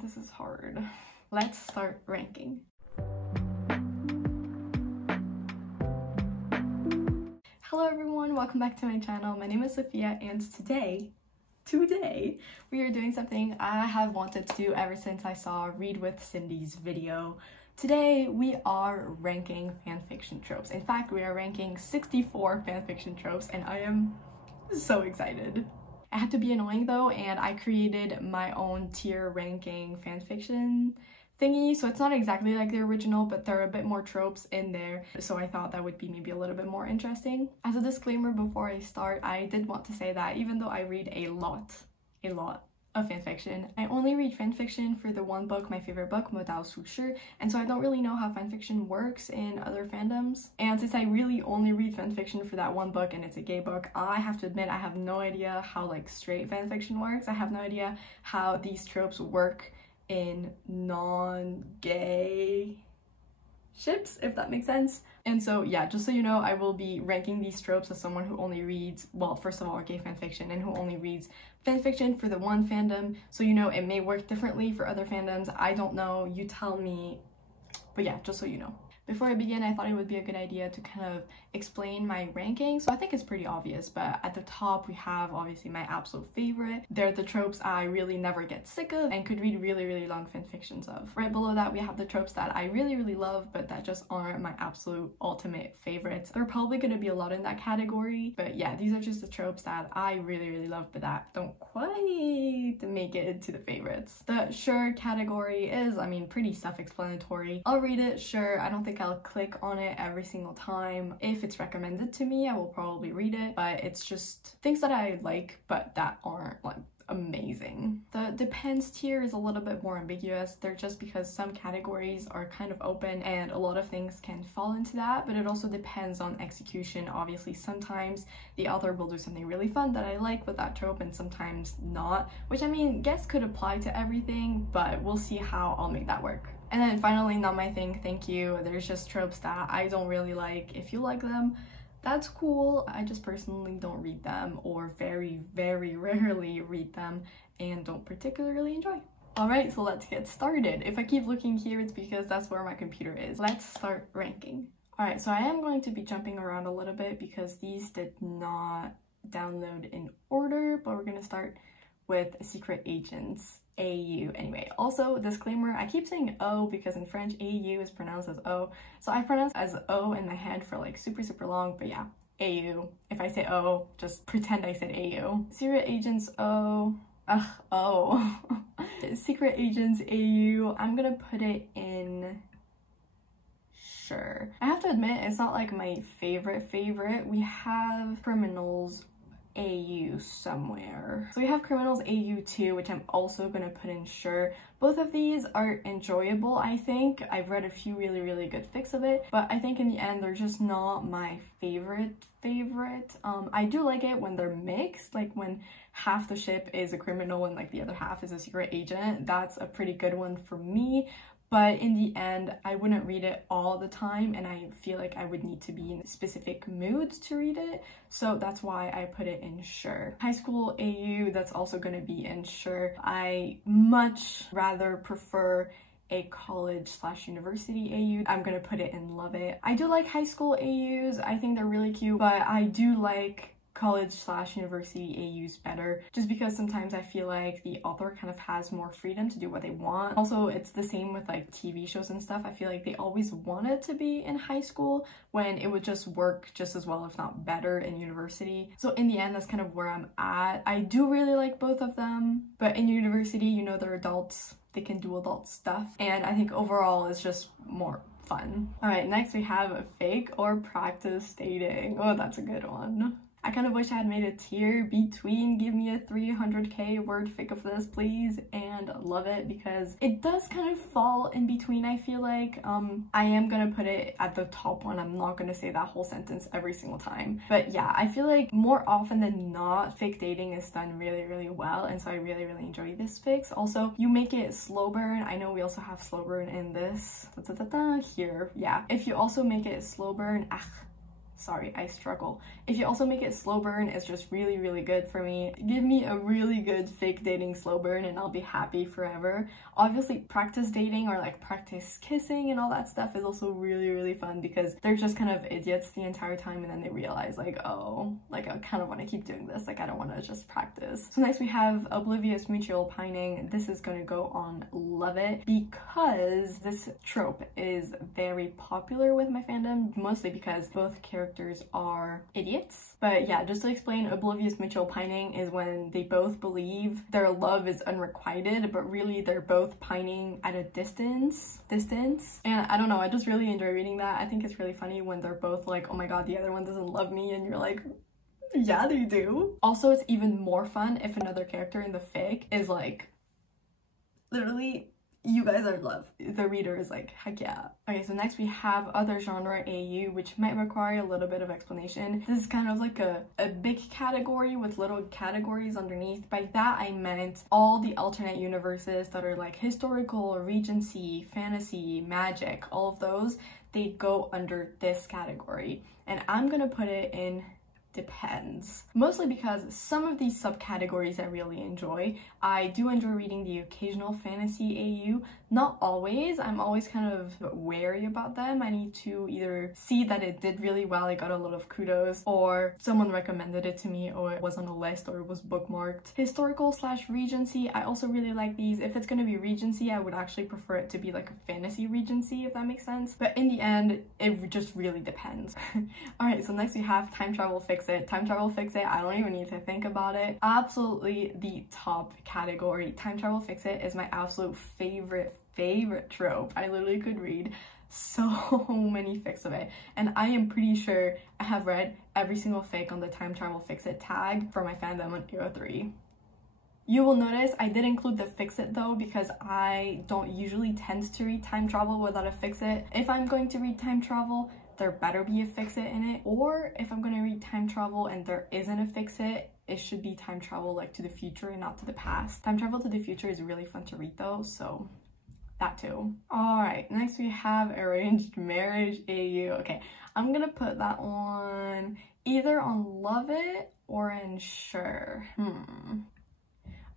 This is hard. Let's start ranking. Hello everyone, welcome back to my channel. My name is Sofia, and today we are doing something I have wanted to do ever since I saw Read with Cindy's video. Today we are ranking fanfiction tropes. In fact, we are ranking 64 fanfiction tropes, and I am so excited. I had to be annoying though, and I created my own tier ranking fanfiction thingy, so it's not exactly like the original, but there are a bit more tropes in there, so I thought that would be maybe a little bit more interesting. As a disclaimer before I start, I did want to say that even though I read a lot of fanfiction, I only read fanfiction for the one book, my favorite book, Modao Sushi, and so I don't really know how fanfiction works in other fandoms. And since I really only read fanfiction for that one book and it's a gay book, I have to admit I have no idea how like straight fanfiction works. I have no idea how these tropes work in non-gay ships, if that makes sense. And so yeah, just so you know, I will be ranking these tropes as someone who only reads, well, first of all, gay fanfiction, and who only reads fanfiction for the one fandom. So you know, it may work differently for other fandoms. I don't know, you tell me. But yeah, just so you know. Before I begin, I thought it would be a good idea to kind of explain my ranking. So I think it's pretty obvious, but at the top we have obviously my absolute favorite. They're the tropes I really never get sick of and could read really long fanfictions of. Right below that we have the tropes that I really love, but that just aren't my absolute ultimate favorites. There are probably going to be a lot in that category, but yeah, these are just the tropes that I really love, but that don't quite make it into the favorites. The sure category is, I mean, pretty self-explanatory. I'll read it, sure. I don't think I'll click on it every single time. If it's recommended to me, I will probably read it, but it's just things that I like but that aren't like amazing. The depends tier is a little bit more ambiguous. They're just because some categories are kind of open and a lot of things can fall into that, but it also depends on execution. Obviously, sometimes the author will do something really fun that I like with that trope and sometimes not, which I mean, guess could apply to everything, but we'll see how I'll make that work. And then finally, not my thing, thank you. There's just tropes that I don't really like. If you like them, that's cool. I just personally don't read them, or very rarely read them, and don't particularly enjoy. Alright, so let's get started. If I keep looking here, it's because that's where my computer is. Let's start ranking. Alright, so I am going to be jumping around a little bit because these did not download in order, but we're gonna start with Secret Agents AU. Anyway, also disclaimer, I keep saying O because in French AU is pronounced as O, so I pronounce as O in my head for like super long, but yeah, AU. If I say O, just pretend I said AU. Secret Agents O, O. Secret Agents AU, I'm gonna put it in sure. I have to admit, it's not like my favorite. We have Criminals AU somewhere. So we have Criminals AU 2, which I'm also gonna put in sure. Both of these are enjoyable, I think. I've read a few really good fics of it, but I think in the end they're just not my favorite. I do like it when they're mixed, like when half the ship is a criminal and like the other half is a secret agent. That's a pretty good one for me. But in the end, I wouldn't read it all the time, and I feel like I would need to be in specific moods to read it, so that's why I put it in sure. High School AU, that's also going to be in sure. I much rather prefer a college/university AU. I'm gonna put it in love it. I do like high school AUs, I think they're really cute, but I do like college/university AUs better, just because sometimes I feel like the author kind of has more freedom to do what they want. Also, it's the same with like TV shows and stuff. I feel like they always want it to be in high school when it would just work just as well, if not better, in university. So in the end, that's kind of where I'm at. I do really like both of them, but in university, you know, they're adults, they can do adult stuff, and I think overall it's just more fun. All right, next we have fake or practice dating. Oh, that's a good one. I kind of wish I had made a tier between give me a 300k word fic of this please and love it, because it does kind of fall in between. I feel like I am gonna put it at the top one. I'm not gonna say that whole sentence every single time, but yeah, I feel like more often than not fake dating is done really well, and so I really enjoy this fics. Also, you make it slow burn. I know we also have slow burn in this here. Yeah, if you also make it slow burn, Sorry, I struggle. If you also make it slow burn, it's just really, really good for me. Give me a really good fake dating slow burn and I'll be happy forever. Obviously, practice dating or like practice kissing and all that stuff is also really, really fun because they're just kind of idiots the entire time and then they realize like, oh, like I kind of want to keep doing this. Like I don't want to just practice. So next we have Oblivious Mutual Pining. This is going to go on Love It because this trope is very popular with my fandom, mostly because both characters are idiots. But yeah, just to explain, Oblivious Mutual Pining is when they both believe their love is unrequited, but really they're both pining at a distance. And I don't know, I just really enjoy reading that. I think it's really funny when they're both like, oh my god, the other one doesn't love me, and you're like, yeah, they do. Also, it's even more fun if another character in the fic is like, literally, you guys are in love. The reader is like, heck yeah. Okay, so next we have other genre AU, which might require a little bit of explanation. This is kind of like a big category with little categories underneath. By that I meant all the alternate universes that are like historical, Regency, fantasy, magic, all of those, they go under this category. And I'm gonna put it in depends. Mostly because some of these subcategories I really enjoy. I do enjoy reading the occasional fantasy AU. Not always. I'm always kind of wary about them. I need to either see that it did really well, I got a lot of kudos, or someone recommended it to me, or it was on a list, or it was bookmarked. Historical / Regency, I also really like these. If it's gonna be Regency, I would actually prefer it to be like a fantasy Regency, if that makes sense. But in the end, it just really depends. Alright, so next we have Time Travel Fix It. Time Travel Fix It, I don't even need to think about it. Absolutely the top category. Time Travel Fix It is my absolute favorite trope. I literally could read so many fics of it, and I am pretty sure I have read every single fic on the Time Travel Fix It tag for my fandom on Era 3. You will notice I did include the Fix It though because I don't usually tend to read time travel without a Fix It. If I'm going to read time travel, there better be a Fix It in it, or if I'm going to read time travel and there isn't a Fix It, it should be time travel like to the future and not to the past. Time travel to the future is really fun to read though, so that too. Alright, next we have Arranged Marriage AU. Okay, I'm gonna put that one either on Love It or in Sure.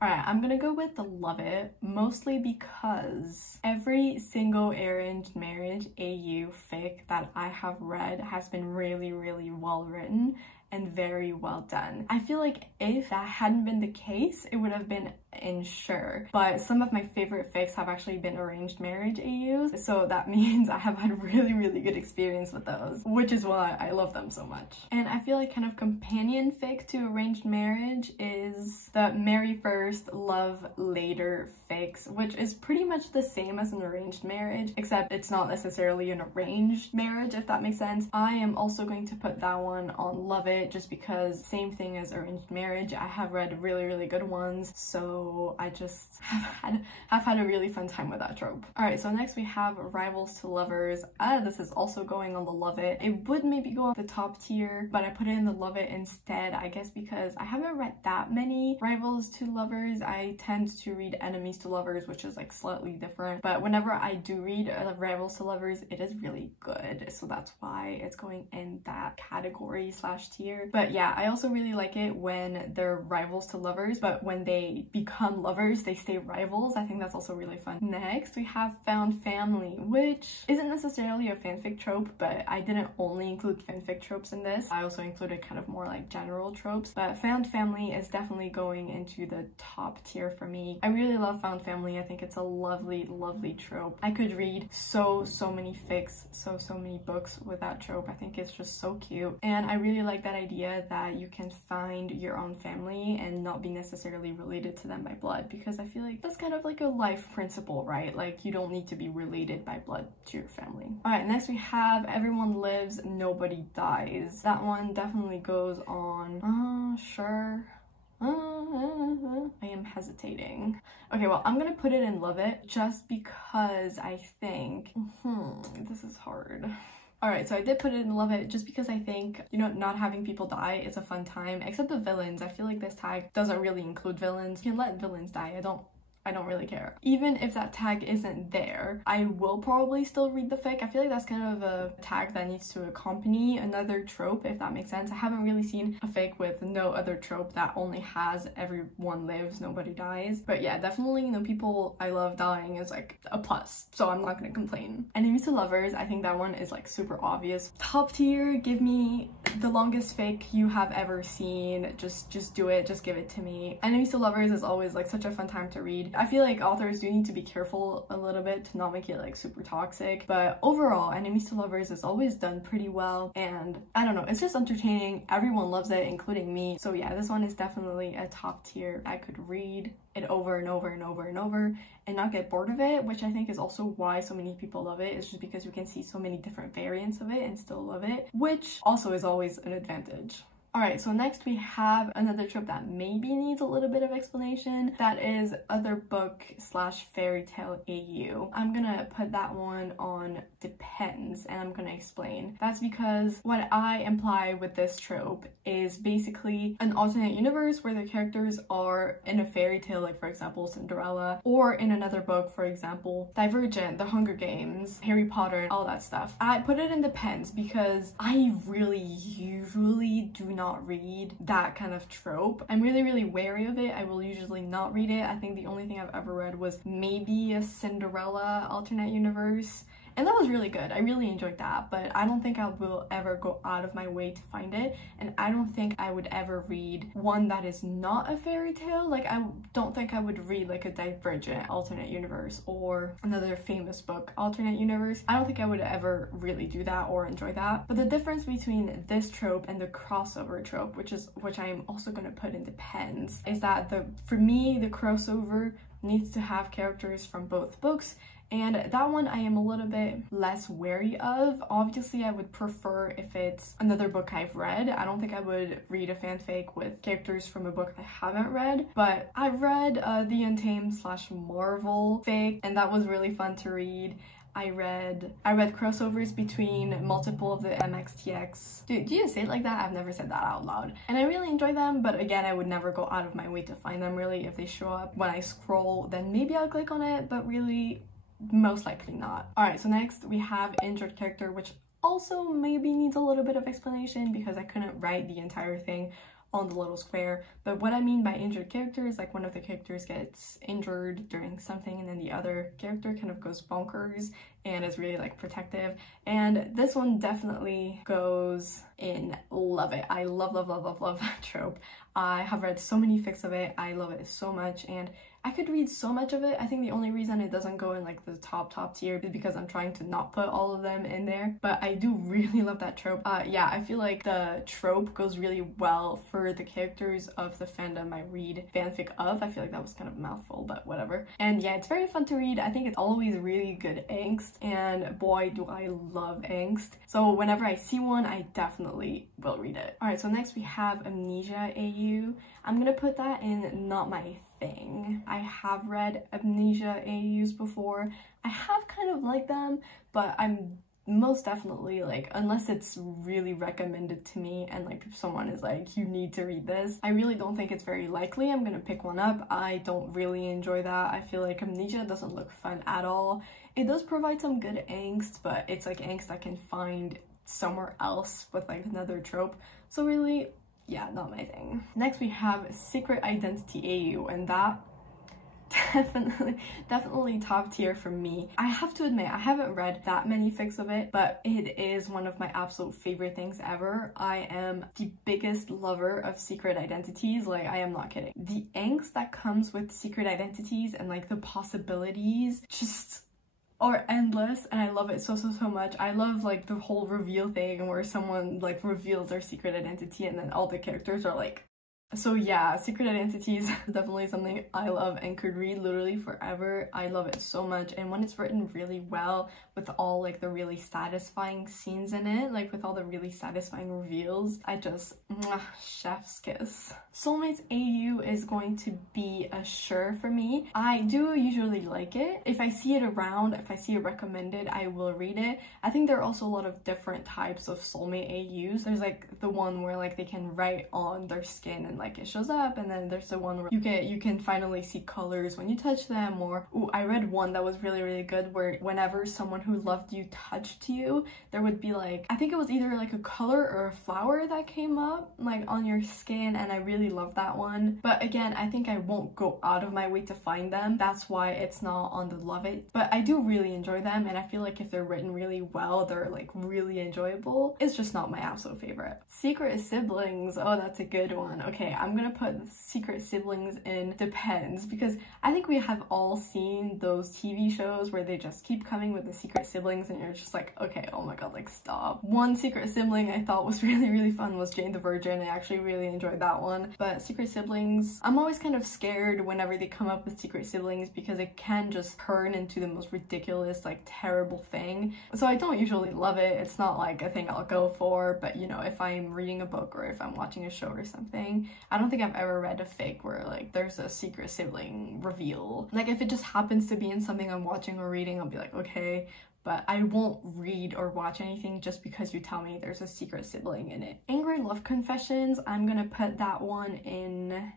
Alright, I'm gonna go with the Love It, mostly because every single Arranged Marriage AU fic that I have read has been really, really well written and very well done. I feel like if that hadn't been the case, it would have been in Sure. But some of my favorite fics have actually been Arranged Marriage AUs, so that means I have had really, really good experience with those, which is why I love them so much. And I feel like kind of companion fic to Arranged Marriage is the Marry First, Love Later fics, which is pretty much the same as an arranged marriage, except it's not necessarily an arranged marriage, if that makes sense. I am also going to put that one on Love It just because same thing as Arranged Marriage. I have read really, really good ones, so I just have had a really fun time with that trope. Alright, so next we have Rivals to Lovers. This is also going on the Love It. It would maybe go on the top tier, but I put it in the Love It instead, I guess because I haven't read that many Rivals to Lovers. I tend to read Enemies to Lovers, which is like slightly different, but whenever I do read Rivals to Lovers, it is really good, so that's why it's going in that category / tier. But yeah, I also really like it when they're rivals to lovers, but when they become lovers, they stay rivals. I think that's also really fun. Next, we have Found Family, which isn't necessarily a fanfic trope, but I didn't only include fanfic tropes in this. I also included kind of more like general tropes, but Found Family is definitely going into the top tier for me. I really love Found Family. I think it's a lovely, lovely trope. I could read so many fics, so many books with that trope. I think it's just so cute, and I really like that idea that you can find your own family and not be necessarily related to them by blood, because I feel like that's kind of like a life principle, right? Like you don't need to be related by blood to your family. Alright, next we have Everyone Lives, Nobody Dies. That one definitely goes on Sure. I am hesitating. Okay, well, I'm gonna put it in Love It just because I think this is hard. Alright, so I did put it in Love It just because I think, you know, not having people die is a fun time, except the villains. I feel like this tag doesn't really include villains. You can let villains die. I don't really care. Even if that tag isn't there, I will probably still read the fic. I feel like that's kind of a tag that needs to accompany another trope, if that makes sense. I haven't really seen a fic with no other trope that only has everyone lives, nobody dies. But yeah, definitely, you know, people I love dying is like a plus, so I'm not gonna complain. Enemies to lovers, I think that one is like super obvious. Top tier, give me the longest fic you have ever seen. Just do it, just give it to me. Enemies to lovers is always like such a fun time to read. I feel like authors do need to be careful a little bit to not make it like super toxic, but overall Enemies to lovers is always done pretty well, and I don't know, it's just entertaining. Everyone loves it, including me. So yeah, this one is definitely a top tier. I could read it over and over and over and over and not get bored of it, which I think is also why so many people love it. It's just because you can see so many different variants of it and still love it, which also is always an advantage. Alright, so next we have another trope that maybe needs a little bit of explanation. That is other book slash fairy tale AU. I'm gonna put that one on depends, and I'm gonna explain. That's because what I imply with this trope is basically an alternate universe where the characters are in a fairy tale, like for example Cinderella, or in another book, for example Divergent, The Hunger Games, Harry Potter, all that stuff. I put it in depends because I really usually do not read that kind of trope. I'm really wary of it. I will usually not read it. I think the only thing I've ever read was maybe a Cinderella alternate universe, and that was really good. I really enjoyed that, but I don't think I will ever go out of my way to find it, and I don't think I would ever read one that is not a fairy tale. Like, I don't think I would read like a Divergent alternate universe or another famous book alternate universe. I don't think I would ever really do that or enjoy that. But the difference between this trope and the crossover trope, which I am also going to put in depends, is that for me the crossover needs to have characters from both books, and that one I am a little bit less wary of. Obviously, I would prefer if it's another book I've read. I don't think I would read a fanfic with characters from a book I haven't read, but I've read the Untamed / Marvel fic, and that was really fun to read. I read crossovers between multiple of the MXTX. Do you say it like that? I've never said that out loud. And I really enjoy them, but again, I would never go out of my way to find them really. If they show up when I scroll, then maybe I'll click on it, but really, most likely not. Alright, so next we have injured character, which also maybe needs a little bit of explanation because I couldn't write the entire thing on the little square. But what I mean by injured character is like one of the characters gets injured during something and then the other character kind of goes bonkers and is really like protective, and this one definitely goes in. Love it. I love that trope. I have read so many fics of it. I love it so much, and I could read so much of it. I think the only reason it doesn't go in like the top tier is because I'm trying to not put all of them in there, but I do really love that trope. Yeah, I feel like the trope goes really well for the characters of the fandom I read fanfic of. I feel like that was kind of a mouthful, but whatever. And yeah, it's very fun to read. I think it's always really good angst, and boy do I love angst. So whenever I see one, I definitely will read it. Alright, so next we have Amnesia AU. I'm gonna put that in not my thing. I have read Amnesia AUs before. I have kind of liked them, but I'm most definitely like, unless it's really recommended to me and like if someone is like, you need to read this, I really don't think it's very likely I'm gonna pick one up. I don't really enjoy that. I feel like Amnesia doesn't look fun at all. It does provide some good angst, but it's like angst I can find somewhere else with like another trope. So really, yeah, not my thing. Next we have Secret Identity AU, and that definitely top tier for me. I have to admit, I haven't read that many fics of it, but it is one of my absolute favorite things ever. I am the biggest lover of secret identities, like I am not kidding. The angst that comes with secret identities and like the possibilities just are endless, and I love it so much. I love like the whole reveal thing where someone like reveals their secret identity and then all the characters are like, so yeah, secret identities is definitely something I love and could read literally forever. I love it so much, and when it's written really well with all like the really satisfying scenes in it, like with all the really satisfying reveals, I just chef's kiss. Soulmates AU is going to be a sure for me. I do usually like it. If I see it around, if I see it recommended, I will read it. I think there are also a lot of different types of soulmate AUs. There's like the one where like they can write on their skin and when like it shows up, and then there's the one where you can finally see colors when you touch them. Or I read one that was really good where whenever someone who loved you touched you, there would be like, I think it was either like a color or a flower that came up like on your skin, and I really love that one. But again, I think I won't go out of my way to find them. That's why it's not on the love it. But I do really enjoy them, and I feel like if they're written really well, they're like really enjoyable. It's just not my absolute favorite. Secret siblings. Oh, that's a good one. Okay, I'm gonna put secret siblings in depends, because I think we have all seen those TV shows where they just keep coming with the secret siblings and you're just like, okay, oh my god, like stop. One secret sibling I thought was really fun was Jane the Virgin. I actually really enjoyed that one. But secret siblings, I'm always kind of scared whenever they come up with secret siblings, because it can just turn into the most ridiculous, like terrible thing. So I don't usually love it. It's not like a thing I'll go for, but you know, if I'm reading a book or if I'm watching a show or something, I don't think I've ever read a fic where like there's a secret sibling reveal. Like if it just happens to be in something I'm watching or reading, I'll be like, okay, but I won't read or watch anything just because you tell me there's a secret sibling in it. Angry Love Confessions, I'm gonna put that one in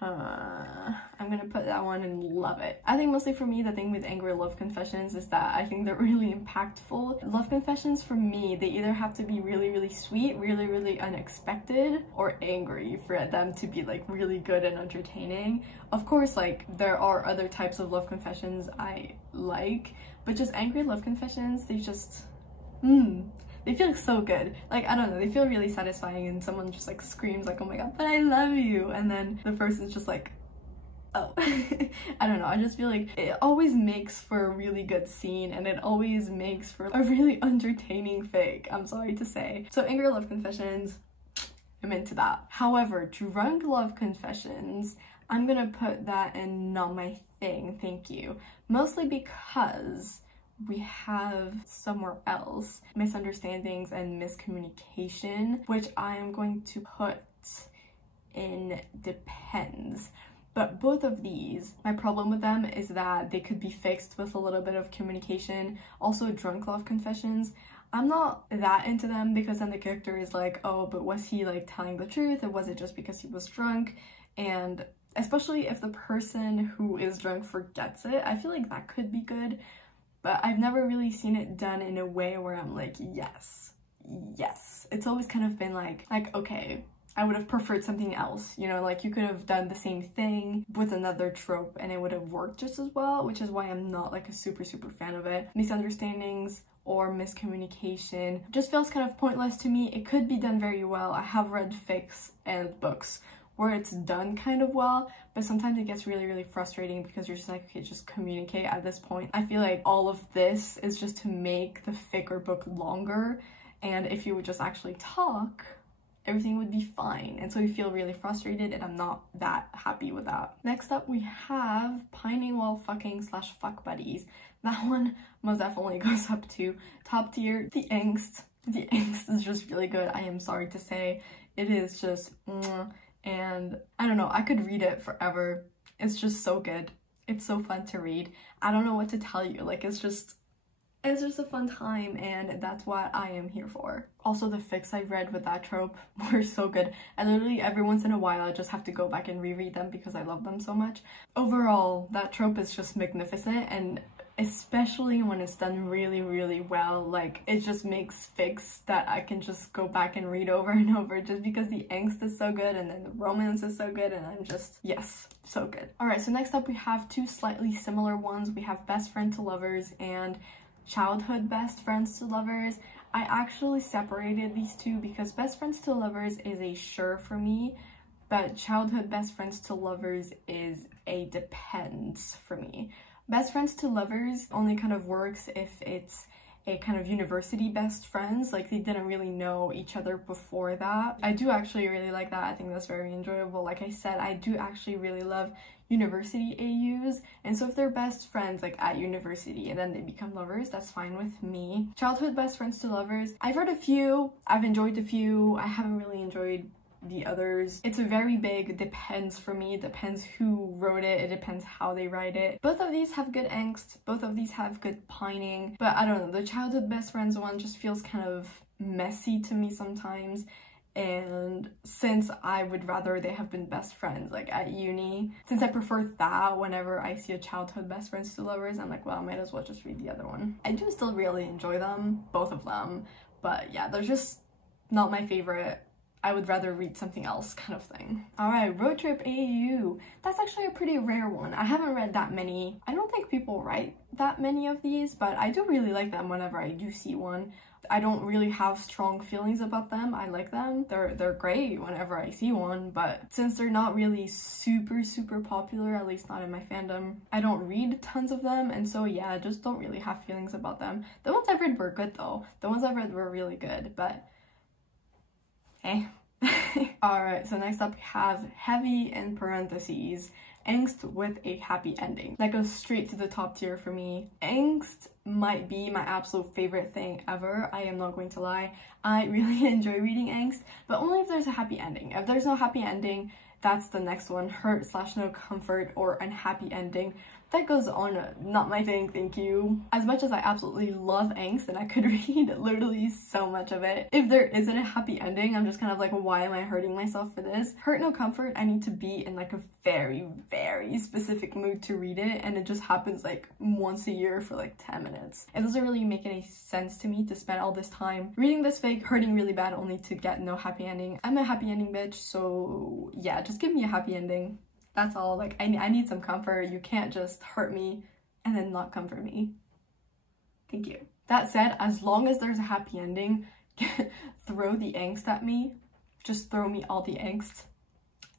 I'm gonna put that one and love it. I think mostly for me, the thing with Angry Love Confessions is that I think they're really impactful. Love confessions for me, they either have to be really sweet, really unexpected, or angry for them to be like really good and entertaining. Of course, like there are other types of love confessions I like, but just Angry Love Confessions, they just they feel so good. Like, I don't know, they feel really satisfying, and someone just like screams like, oh my god, but I love you, and then the person's just like, oh. I don't know, I just feel like it always makes for a really good scene, and it always makes for a really entertaining fic, I'm sorry to say. So Angry Love Confessions, I'm into that. However, Drunk Love Confessions, I'm gonna put that in not my thing, thank you. Mostly because we have somewhere else misunderstandings and miscommunication, which I am going to put in depends. But both of these, my problem with them is that they could be fixed with a little bit of communication. Also, Drunk Love Confessions, I'm not that into them, because then the character is like, oh, but was he like telling the truth, or was it just because he was drunk? And especially if the person who is drunk forgets it, I feel like that could be good. But I've never really seen it done in a way where I'm like, yes. It's always kind of been like, okay, I would have preferred something else, you know, like you could have done the same thing with another trope and it would have worked just as well, which is why I'm not like a super fan of it. Misunderstandings or miscommunication just feels kind of pointless to me. It could be done very well. I have read fics and books where it's done kind of well, but sometimes it gets really frustrating because you're just like, okay, just communicate at this point. I feel like all of this is just to make the fic or book longer, and if you would just actually talk, everything would be fine. And so you feel really frustrated, and I'm not that happy with that. Next up, we have Pining While Fucking / Fuck Buddies. That one most definitely goes up to top tier. The angst is just really good. I am sorry to say, it is just and I don't know, I could read it forever. It's just so good. It's so fun to read. I don't know what to tell you. Like, it's just a fun time, and that's what I am here for. Also, the fics I've read with that trope were so good. I literally, every once in a while, I just have to go back and reread them because I love them so much. Overall, that trope is just magnificent, and especially when it's done really well, like it just makes fics that I can just go back and read over and over just because the angst is so good and then the romance is so good, and I'm just, yes, so good. Alright, so next up we have two slightly similar ones. We have Best Friend to Lovers and Childhood Best Friends to Lovers. I actually separated these two because Best Friends to Lovers is a sure for me, but Childhood Best Friends to Lovers is a depends for me. Best Friends to Lovers only kind of works if it's a kind of university best friends, like they didn't really know each other before that. I do actually really like that. I think that's very enjoyable. Like I said, I do actually really love university AUs, and so if they're best friends like at university and then they become lovers, that's fine with me. Childhood Best Friends to Lovers, I've read a few, I've enjoyed a few, I haven't really enjoyed the others. It's a very big depends for me. It depends who wrote it, it depends how they write it. Both of these have good angst, both of these have good pining, but I don't know, the Childhood Best Friends one just feels kind of messy to me sometimes. And since I would rather they have been best friends like at uni, since I prefer that whenever I see a childhood best friends to lovers, I'm like, well, I might as well just read the other one. I do still really enjoy them, both of them, but yeah, they're just not my favorite. I would rather read something else kind of thing. All right, Road Trip AU. That's actually a pretty rare one. I haven't read that many. I don't think people write that many of these, but I do really like them whenever I do see one. I don't really have strong feelings about them. I like them. They're great whenever I see one, but since they're not really super popular, at least not in my fandom, I don't read tons of them, and so yeah, I just don't really have feelings about them. The ones I've read were good though. The ones I've read were really good, but hey. Alright, so next up we have heavy in parentheses, angst with a happy ending. That goes straight to the top tier for me. Angst might be my absolute favorite thing ever. I am not going to lie. I really enjoy reading angst, but only if there's a happy ending. If there's no happy ending, that's the next one. Hurt/no comfort or unhappy ending. That goes on, not my thing, thank you. As much as I absolutely love angst and I could read literally so much of it, if there isn't a happy ending, I'm just kind of like, why am I hurting myself for this? Hurt no comfort, I need to be in like a very specific mood to read it, and it just happens like once a year for like 10 minutes. It doesn't really make any sense to me to spend all this time reading this fic, hurting really bad only to get no happy ending. I'm a happy ending bitch, so yeah, just give me a happy ending. That's all. Like, I need some comfort. You can't just hurt me and then not comfort me. Thank you. That said, as long as there's a happy ending, throw the angst at me. Just throw me all the angst.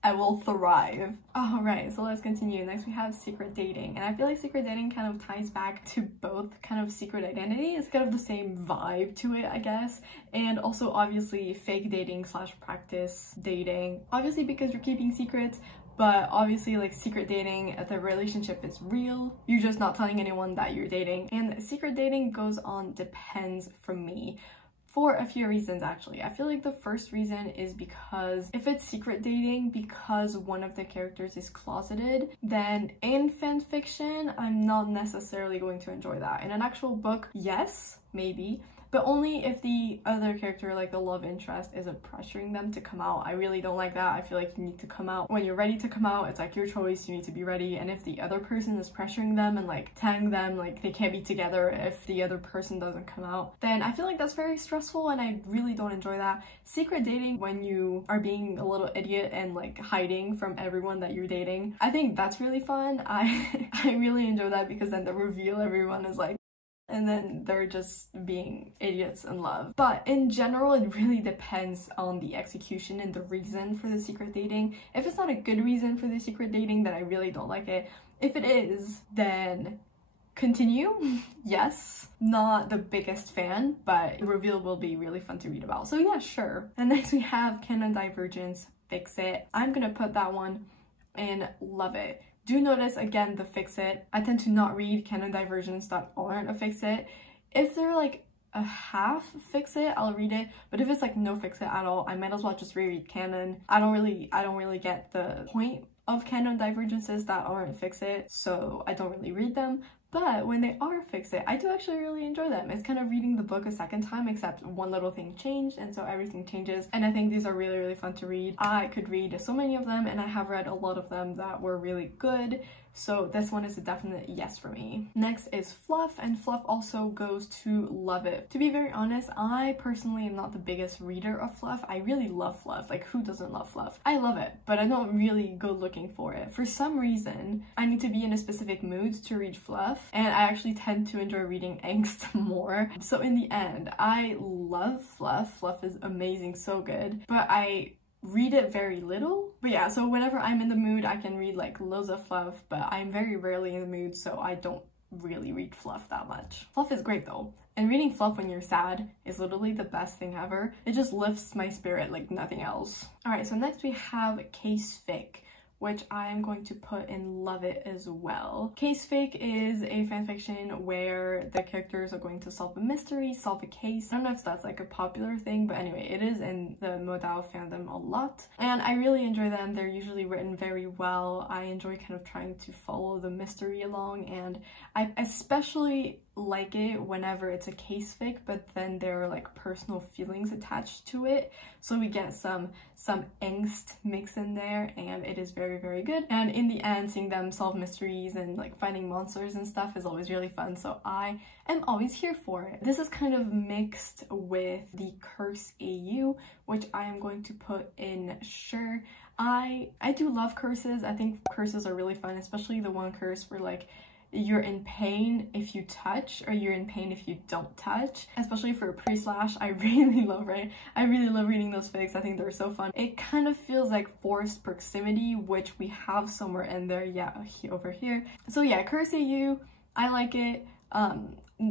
I will thrive. Alright, so let's continue. Next we have secret dating. And I feel like secret dating kind of ties back to both kind of secret identity. It's kind of the same vibe to it, I guess. And also obviously fake dating / practice dating. Obviously because you're keeping secrets, but obviously like secret dating, the relationship is real. You're just not telling anyone that you're dating. And secret dating goes on depends for me. For a few reasons actually. I feel like the first reason is because if it's secret dating because one of the characters is closeted, then in fan fiction, I'm not necessarily going to enjoy that. In an actual book, yes, maybe, but only if the other character, like the love interest, isn't pressuring them to come out. I really don't like that. I feel like you need to come out when you're ready to come out. It's like your choice, you need to be ready. And if the other person is pressuring them and like telling them like they can't be together if the other person doesn't come out, then I feel like that's very stressful and I really don't enjoy that. Secret dating, when you are being a little idiot and like hiding from everyone that you're dating, I think that's really fun. I really enjoy that because then the reveal, everyone is like, and then they're just being idiots in love. But in general, it really depends on the execution and the reason for the secret dating. If it's not a good reason for the secret dating, then I really don't like it. If it is, then continue. Yes, not the biggest fan, but the reveal will be really fun to read about. So yeah, sure. And next we have Canon Divergence, Fix It. I'm gonna put that one in Love It. Do notice again the Fix It. I tend to not read canon divergence that aren't a Fix It. If they're like a half Fix It, I'll read it. But if it's like no Fix It at all, I might as well just reread canon. I don't really get the point of canon divergences that aren't Fix It, so I don't really read them. But when they are Fix It, I do actually really enjoy them. It's kind of reading the book a second time, except one little thing changed, and so everything changes. And I think these are really fun to read. I could read so many of them, and I have read a lot of them that were really good. So this one is a definite yes for me. Next is Fluff, and Fluff also goes to Love It. To be very honest, I personally am not the biggest reader of Fluff. I really love Fluff. Like, who doesn't love Fluff? I love it, but I don't really go looking for it. For some reason, I need to be in a specific mood to read Fluff, and I actually tend to enjoy reading angst more. So in the end, I love Fluff. Fluff is amazing, so good, but I read it very little. But yeah, so whenever I'm in the mood, I can read like loads of Fluff, but I'm very rarely in the mood, so I don't really read Fluff that much. Fluff is great though, and reading Fluff when you're sad is literally the best thing ever. It just lifts my spirit like nothing else. Alright, so next we have Case Fic, which I am going to put in love it as well. Case fic is a fanfiction where the characters are going to solve a mystery, solve a case. I don't know if that's like a popular thing, but anyway, it is in the modal fandom a lot, and I really enjoy them. They're usually written very well. I enjoy kind of trying to follow the mystery along, and I especially like it whenever it's a case fic, but then there are like personal feelings attached to it, so we get some angst mix in there, and it is very, very good. And in the end, seeing them solve mysteries and like fighting monsters and stuff is always really fun, so I am always here for it. This is kind of mixed with the curse AU, which I am going to put in sure. I do love curses. I think curses are really fun, especially the one curse where like you're in pain if you touch, or you're in pain if you don't touch. Especially for a pre-slash, I really love reading those fics. I think they're so fun. It kind of feels like forced proximity, which we have somewhere in there, yeah, over here. So yeah, curse AU, I like it.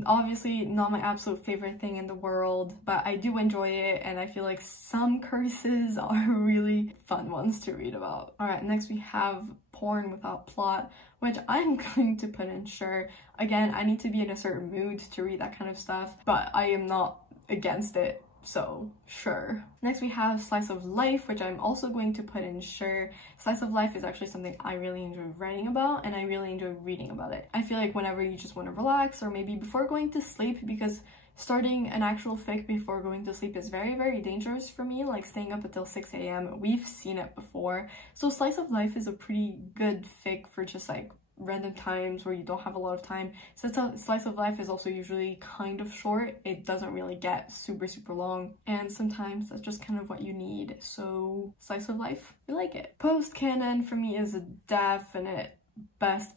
Obviously not my absolute favorite thing in the world, but I do enjoy it, and I feel like some curses are really fun ones to read about. Alright, next we have porn without plot, which I'm going to put in sure. Again, I need to be in a certain mood to read that kind of stuff, but I am not against it, so sure. Next we have slice of life, which I'm also going to put in sure. Slice of life is actually something I really enjoy writing about, and I really enjoy reading about it. I feel like whenever you just want to relax, or maybe before going to sleep, because starting an actual fic before going to sleep is very, very dangerous for me, like staying up until 6 a.m. We've seen it before. So slice of life is a pretty good fic for just like random times where you don't have a lot of time. So slice of life is also usually kind of short. It doesn't really get super, super long, and sometimes that's just kind of what you need. So slice of life, we like it. Post canon for me is a definite best.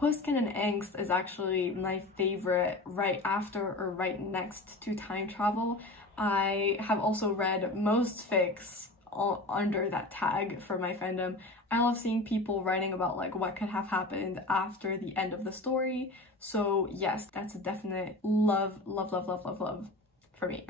Post-canon angst is actually my favorite, right after or right next to time travel. I have also read most fics all under that tag for my fandom. I love seeing people writing about like what could have happened after the end of the story. So yes, that's a definite love for me.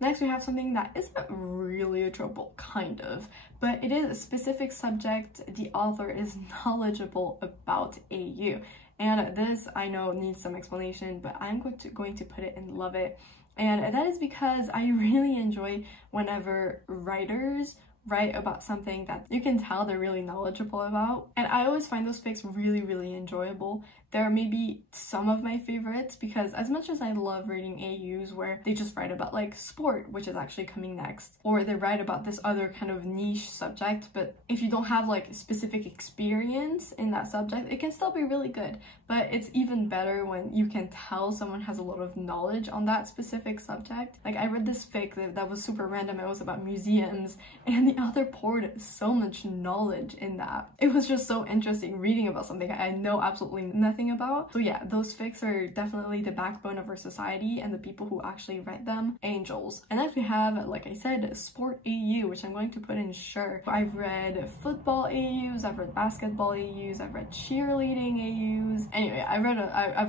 Next, we have something that isn't really a trope, kind of, but it is a specific subject the author is knowledgeable about AU. And this, I know, needs some explanation, but I'm going to put it in love it. And that is because I really enjoy whenever writers write about something that you can tell they're really knowledgeable about. And I always find those fics really, really enjoyable. They're maybe some of my favorites, because as much as I love reading AUs where they just write about like sport, which is actually coming next, or they write about this other kind of niche subject, but if you don't have like specific experience in that subject, it can still be really good. But it's even better when you can tell someone has a lot of knowledge on that specific subject. Like I read this fic that was super random. It was about museums, and the author poured so much knowledge in that. It was just so interesting reading about something I know absolutely nothing about. So yeah, those fics are definitely the backbone of our society, and the people who actually write them, angels. And next we have, like I said, sport AU, which I'm going to put in sure. I've read football AUs, I've read basketball AUs, I've read cheerleading AUs. Anyway, I've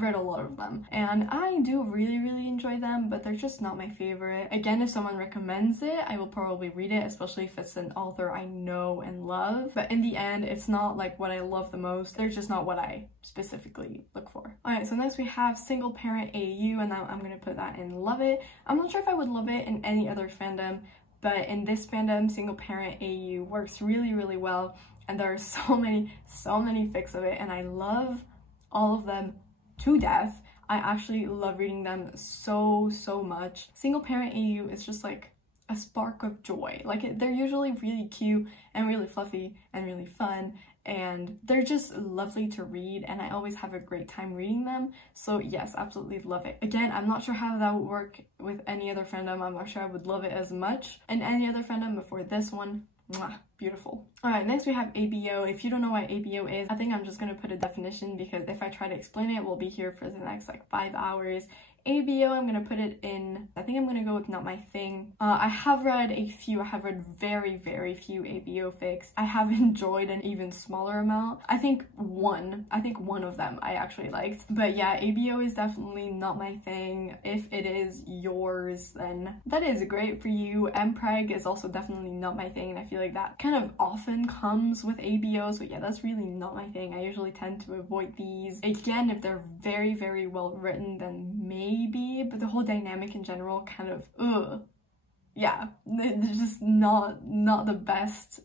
read a lot of them, and I do really, really enjoy them, but they're just not my favorite. Again, if someone recommends it, I will probably read it, especially if it's an author I know and love. But in the end, it's not like what I love the most. They're just not what I specifically look for. Alright, so next we have single parent AU, and I'm gonna put that in love it. I'm not sure if I would love it in any other fandom, but in this fandom, single parent AU works really, really well, and there are so many fics of it, and I love all of them to death. I actually love reading them so much. Single parent AU is just like a spark of joy. Like they're usually really cute and really fluffy and really fun, and they're just lovely to read, and I always have a great time reading them. So yes, absolutely love it. Again, I'm not sure how that would work with any other fandom. I'm not sure I would love it as much in any other fandom, but for this one, mwah, beautiful. Alright, next we have ABO. If you don't know what ABO is, I think I'm just gonna put a definition, because if I try to explain it, we'll be here for the next like 5 hours. ABO, I'm gonna put it in, I think I'm gonna go with not my thing. I have read very few ABO fics. I have enjoyed an even smaller amount. I think one of them I actually liked. But yeah, ABO is definitely not my thing. If it is yours, then that is great for you. MPreg is also definitely not my thing, and I feel like that kind of often comes with ABO, so yeah, that's really not my thing. I usually tend to avoid these. Again, if they're very, very well written, then maybe, but the whole dynamic in general kind of, yeah, they're just not the best.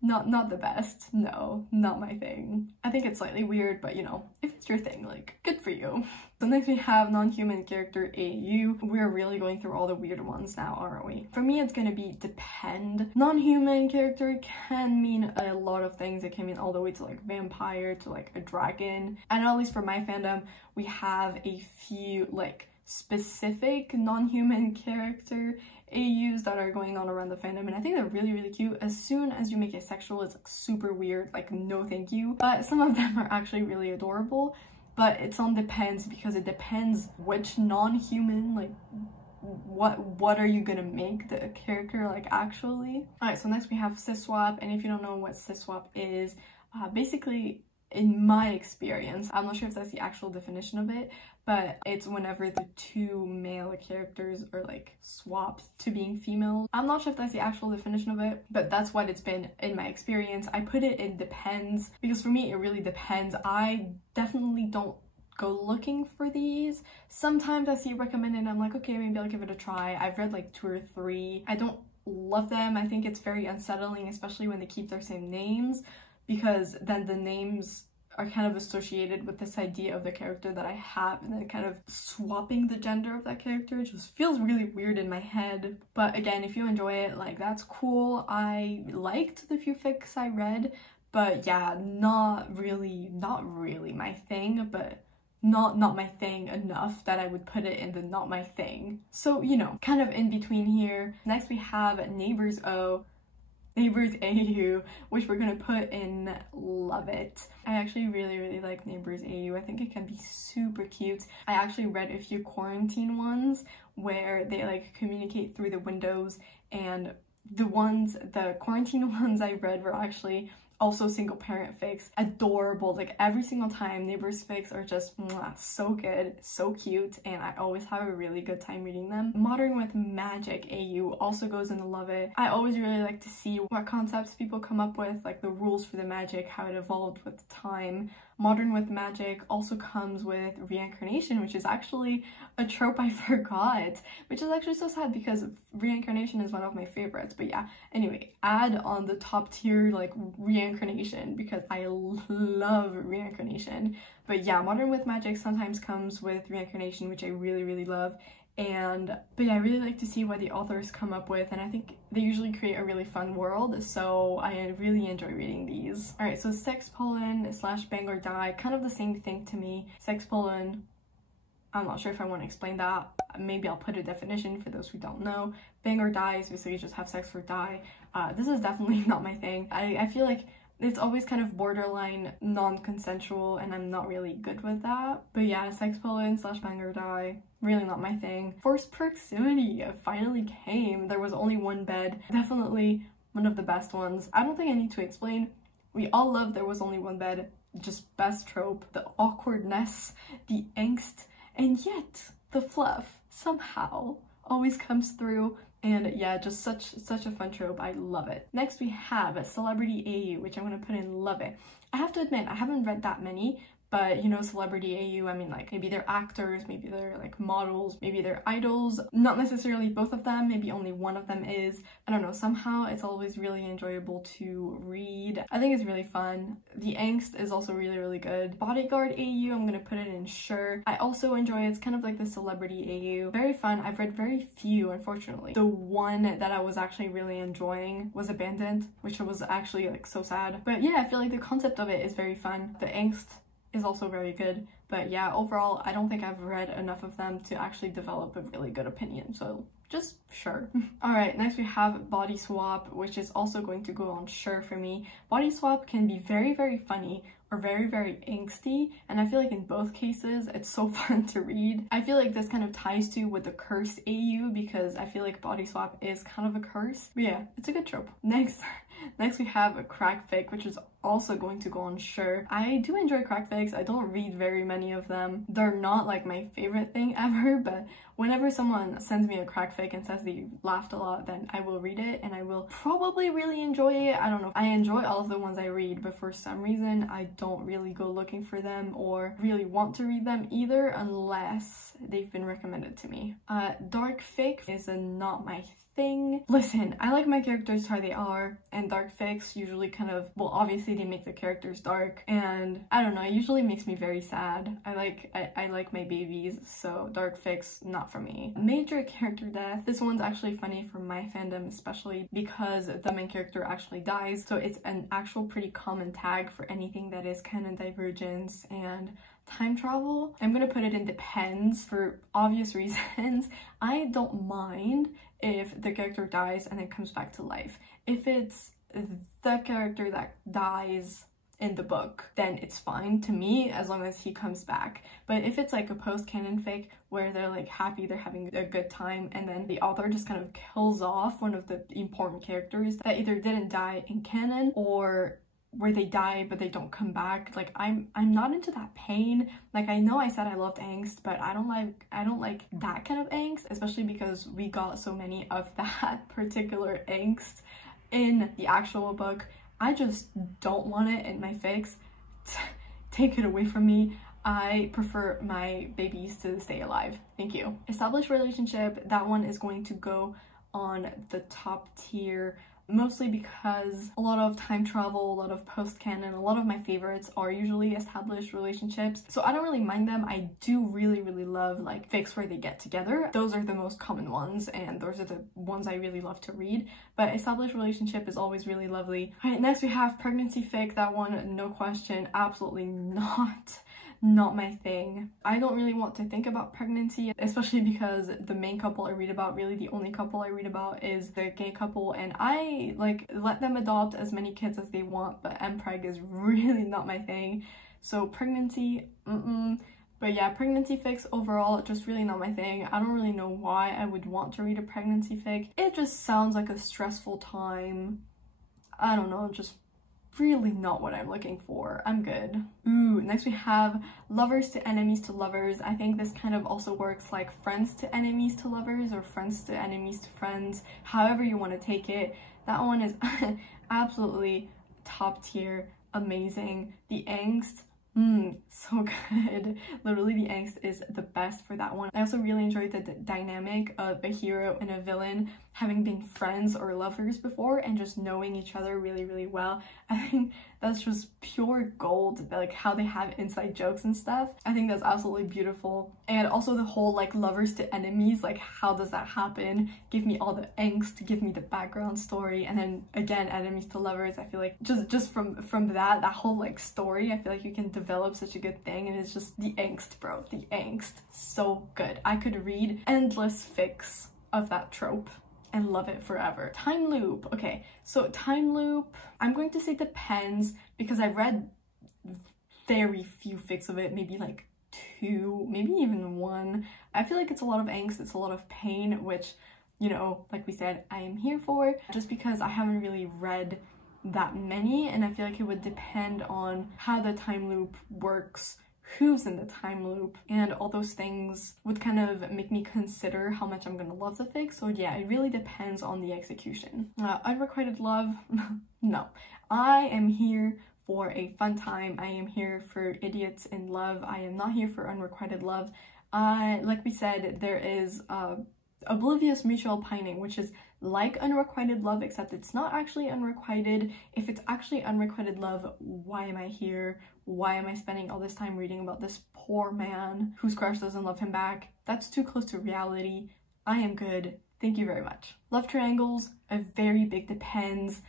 Not the best. No, not my thing. I think it's slightly weird, but you know, if it's your thing, like, good for you. So next we have non-human character AU. We're really going through all the weird ones now, aren't we? For me, it's gonna be depend. Non-human character can mean a lot of things. It can mean all the way to like vampire to like a dragon. And at least for my fandom, we have a few like specific non-human character AUs that are going on around the fandom, and I think they're really, really cute. As soon as you make it sexual, it's like super weird, like no thank you. But some of them are actually really adorable, but it's on depends, because it depends which non-human, like what are you gonna make the character like actually. All right, so next we have cis swap, and if you don't know what cis swap is, basically in my experience, I'm not sure if that's the actual definition of it, but it's whenever the two male characters are like swapped to being female. I'm not sure if that's the actual definition of it, but that's what it's been in my experience. I put it in depends because for me it really depends. I definitely don't go looking for these. Sometimes I see it recommended and I'm like, okay, maybe I'll give it a try. I've read like 2 or 3. I don't love them. I think it's very unsettling, especially when they keep their same names, because then the names are kind of associated with this idea of the character that I have, and then kind of swapping the gender of that character just feels really weird in my head. But again, if you enjoy it, like, that's cool. I liked the few fics I read, but yeah, not really my thing, but not my thing enough that I would put it in the not my thing. So, you know, kind of in between here. Next we have Neighbors AU, which we're gonna put in love it. I actually really like Neighbors AU. I think it can be super cute. I actually read a few quarantine ones where they like communicate through the windows, and the quarantine ones I read were actually also single parent fics. Adorable. Like every single time, Neighbors fics are just mwah, so good, so cute, and I always have a really good time reading them. Modern with Magic AU also goes into love it. I always really like to see what concepts people come up with, like the rules for the magic, how it evolved with time. Modern with Magic also comes with reincarnation, which is actually a trope I forgot, which is actually so sad because reincarnation is one of my favorites. But yeah, anyway, add on the top tier like reincarnation, because I love reincarnation. But yeah, Modern with Magic sometimes comes with reincarnation, which I really love. But yeah, I really like to see what the authors come up with, and I think they usually create a really fun world, so I really enjoy reading these. Alright, so Sex Pollen / Bang or Die, kind of the same thing to me. Sex Pollen, I'm not sure if I want to explain that. Maybe I'll put a definition for those who don't know. Bang or Die is basically just have sex or die. This is definitely not my thing. I feel like it's always kind of borderline non-consensual, and I'm not really good with that. But yeah, Sex Pollen / Bang or Die, really not my thing. Forced Proximity finally came. There was only one bed. Definitely one of the best ones. I don't think I need to explain. We all love There Was Only One Bed. Just best trope. The awkwardness, the angst, and yet the fluff somehow always comes through. And yeah, just such a fun trope. I love it. Next we have Celebrity AU, which I'm gonna put in love it. I have to admit, I haven't read that many, but you know, Celebrity AU, I mean, like, maybe they're actors, maybe they're like models, maybe they're idols. Not necessarily both of them, maybe only one of them is. I don't know, somehow it's always really enjoyable to read. I think it's really fun. The angst is also really good. Bodyguard AU, I'm gonna put it in sure. I also enjoy it. It's kind of like the Celebrity AU. Very fun. I've read very few, unfortunately. The one that I was actually really enjoying was Abandoned, which was actually like so sad. But yeah, I feel like the concept of it is very fun. The angst is also very good. But yeah, overall, I don't think I've read enough of them to actually develop a really good opinion, so just sure. Alright, next we have Body Swap, which is also going to go on sure for me. Body Swap can be very funny or very angsty, and I feel like in both cases it's so fun to read. I feel like this kind of ties to with the curse AU, because I feel like Body Swap is kind of a curse. But yeah, it's a good trope. Next we have a crack fic, which is also going to go on sure. I do enjoy crack fics. I don't read very many of them. They're not like my favorite thing ever, but whenever someone sends me a crack fic and says they laughed a lot, then I will read it and I will probably really enjoy it. I don't know. I enjoy all of the ones I read, but for some reason I don't really go looking for them or really want to read them either unless they've been recommended to me. Dark fic is not my thing. Listen, I like my characters how they are, and dark fics usually kind of, well, obviously they make the characters dark, and I don't know, it usually makes me very sad. I like my babies, so dark fics, not for me. Major character death. This one's actually funny for my fandom, especially because the main character actually dies, so it's an actual pretty common tag for anything that is canon divergence and time travel. I'm gonna put it in depends for obvious reasons. I don't mind if the character dies and then comes back to life. If it's the character that dies in the book, then it's fine to me as long as he comes back. But if it's like a post-canon fic where they're like happy, they're having a good time, and then the author just kind of kills off one of the important characters that either didn't die in canon or where they die but they don't come back, like I'm not into that pain. Like, I know I said I loved angst, but I don't like that kind of angst, especially because we got so many of that particular angst in the actual book. I just don't want it in my fics. Take it away from me. I prefer my babies to stay alive. Thank you. Established relationship, that one is going to go on the top tier, mostly because a lot of time travel, a lot of post-canon, a lot of my favorites are usually established relationships, so I don't really mind them. I do really love like fics where they get together. Those are the most common ones, and those are the ones I really love to read, but established relationship is always really lovely. All right, next we have pregnancy fic. That one, no question, absolutely not my thing. I don't really want to think about pregnancy, especially because the main couple I read about, really the only couple I read about, is the gay couple, and I like let them adopt as many kids as they want, but mpreg is really not my thing. So pregnancy, But yeah, pregnancy fics overall, just really not my thing. I don't really know why I would want to read a pregnancy fic. It just sounds like a stressful time. I don't know, just really not what I'm looking for. I'm good. Ooh, next we have lovers to enemies to lovers. I think this kind of also works like friends to enemies to lovers, or friends to enemies to friends, however you want to take it. That one is absolutely top tier, amazing. The angst, so good. Literally the angst is the best for that one. I also really enjoyed the dynamic of a hero and a villain having been friends or lovers before and just knowing each other really well. I think that's just pure gold, like how they have inside jokes and stuff. I think that's absolutely beautiful. And also the whole like lovers to enemies, like how does that happen? Give me all the angst, give me the background story, and then again enemies to lovers. I feel like just from that whole like story, I feel like you can develop such a good thing, and it's just the angst, bro. The angst, so good. I could read endless fics of that trope and love it forever. Time loop. Okay, so time loop, I'm going to say depends, because I've read very few fics of it, maybe like 2, maybe even 1. I feel like it's a lot of angst, it's a lot of pain, which, you know, like we said, I am here for, just because I haven't really read that many, and I feel like it would depend on how the time loop works, who's in the time loop, and all those things would kind of make me consider how much I'm gonna love the fic. So yeah, it really depends on the execution. Unrequited love, no. I am here for a fun time. I am here for idiots in love. I am not here for unrequited love. Like we said, there is oblivious mutual pining, which is like unrequited love, except it's not actually unrequited. If it's actually unrequited love, why am I here? Why am I spending all this time reading about this poor man whose crush doesn't love him back? That's too close to reality. I am good. Thank you very much. Love triangles, a very big depends.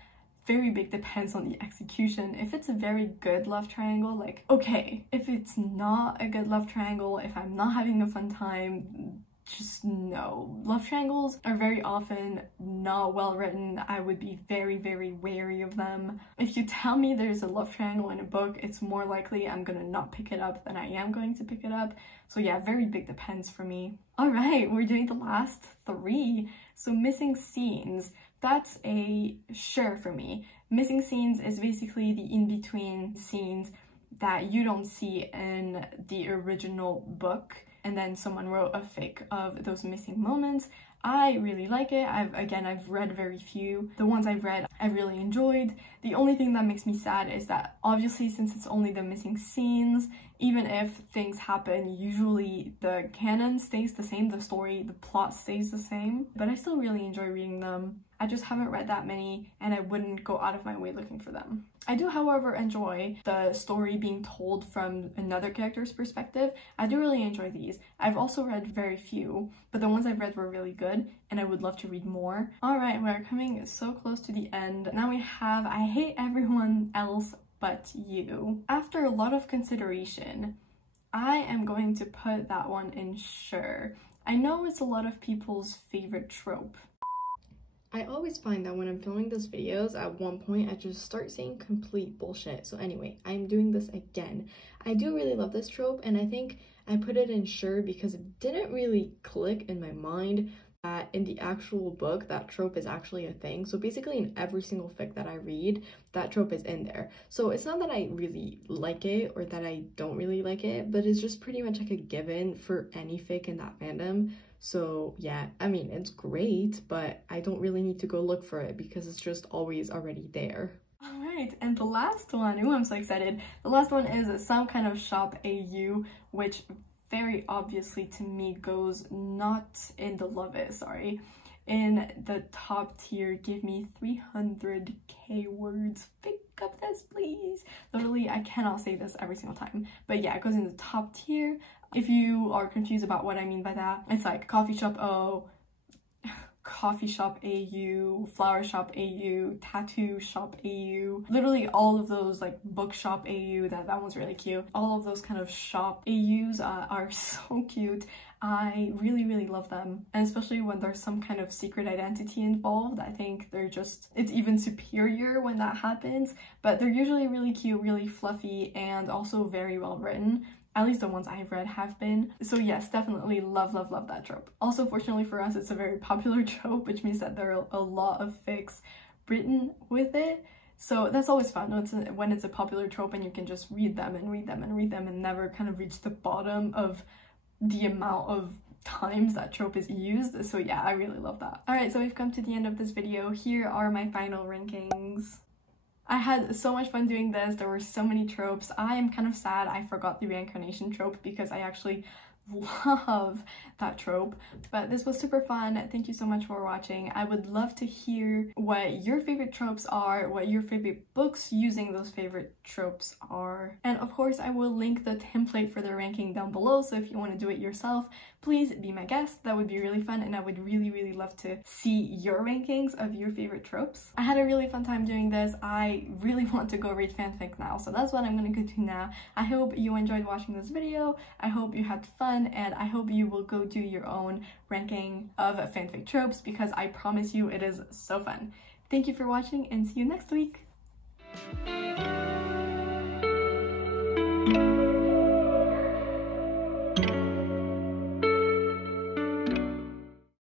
Very big depends on the execution. If it's a very good love triangle, like, okay. If it's not a good love triangle, if I'm not having a fun time, just no. Love triangles are very often not well written. I would be very wary of them. If you tell me there's a love triangle in a book, it's more likely I'm gonna not pick it up than I am going to pick it up. So yeah, very big depends for me. All right, we're doing the last 3. So missing scenes, that's a sure for me. Missing scenes is basically the in-between scenes that you don't see in the original book, and then someone wrote a fic of those missing moments. I really like it. I've read very few. The ones I've read, I really enjoyed. The only thing that makes me sad is that obviously since it's only the missing scenes, even if things happen, usually the canon stays the same, the story, the plot stays the same, but I still really enjoy reading them. I just haven't read that many, and I wouldn't go out of my way looking for them. I do, however, enjoy the story being told from another character's perspective. I do really enjoy these. I've also read very few, but the ones I've read were really good, and I would love to read more. Alright, we're coming so close to the end. Now we have I Hate Everyone Else But You. After a lot of consideration, I am going to put that one in sure. I know it's a lot of people's favorite trope. I always find that when I'm filming these videos, at one point I just start saying complete bullshit. So anyway, I'm doing this again. I do really love this trope, and I think I put it in sure because it didn't really click in my mind that in the actual book that trope is actually a thing. So basically in every single fic that I read, that trope is in there. So it's not that I really like it or that I don't really like it, but it's just pretty much like a given for any fic in that fandom. So yeah, I mean, it's great, but I don't really need to go look for it because it's just always already there. Alright, and the last one, ooh, I'm so excited. The last one is Some Kind of Shop AU, which very obviously to me goes not in the love it, sorry. In the top tier, give me 300k words. Pick up this, please. Literally, I cannot say this every single time. But yeah, it goes in the top tier. If you are confused about what I mean by that, it's like coffee shop O, coffee shop AU, flower shop AU, tattoo shop AU, literally all of those, like bookshop AU, that one's really cute. All of those kind of shop AUs are so cute. I really love them, and especially when there's some kind of secret identity involved. I think they're just, it's even superior when that happens, but they're usually really cute, really fluffy, and also very well written. At least the ones I've read have been. So yes, definitely love that trope. Also, fortunately for us, it's a very popular trope, which means that there are a lot of fics written with it. So that's always fun when it's a popular trope and you can just read them and read them and read them and never kind of reach the bottom of the amount of times that trope is used. So yeah, I really love that. Alright, so we've come to the end of this video. Here are my final rankings. I had so much fun doing this. There were so many tropes. I am kind of sad I forgot the reincarnation trope because I actually love that trope, but this was super fun. Thank you so much for watching. I would love to hear what your favorite tropes are, what your favorite books using those favorite tropes are, and of course I will link the template for the ranking down below, so if you want to do it yourself, please be my guest. That would be really fun, and I would really love to see your rankings of your favorite tropes. I had a really fun time doing this. I really want to go read fanfic now, so that's what I'm gonna go do now. I hope you enjoyed watching this video. I hope you had fun, and I hope you will go do your own ranking of fanfic tropes because I promise you it is so fun. Thank you for watching and see you next week.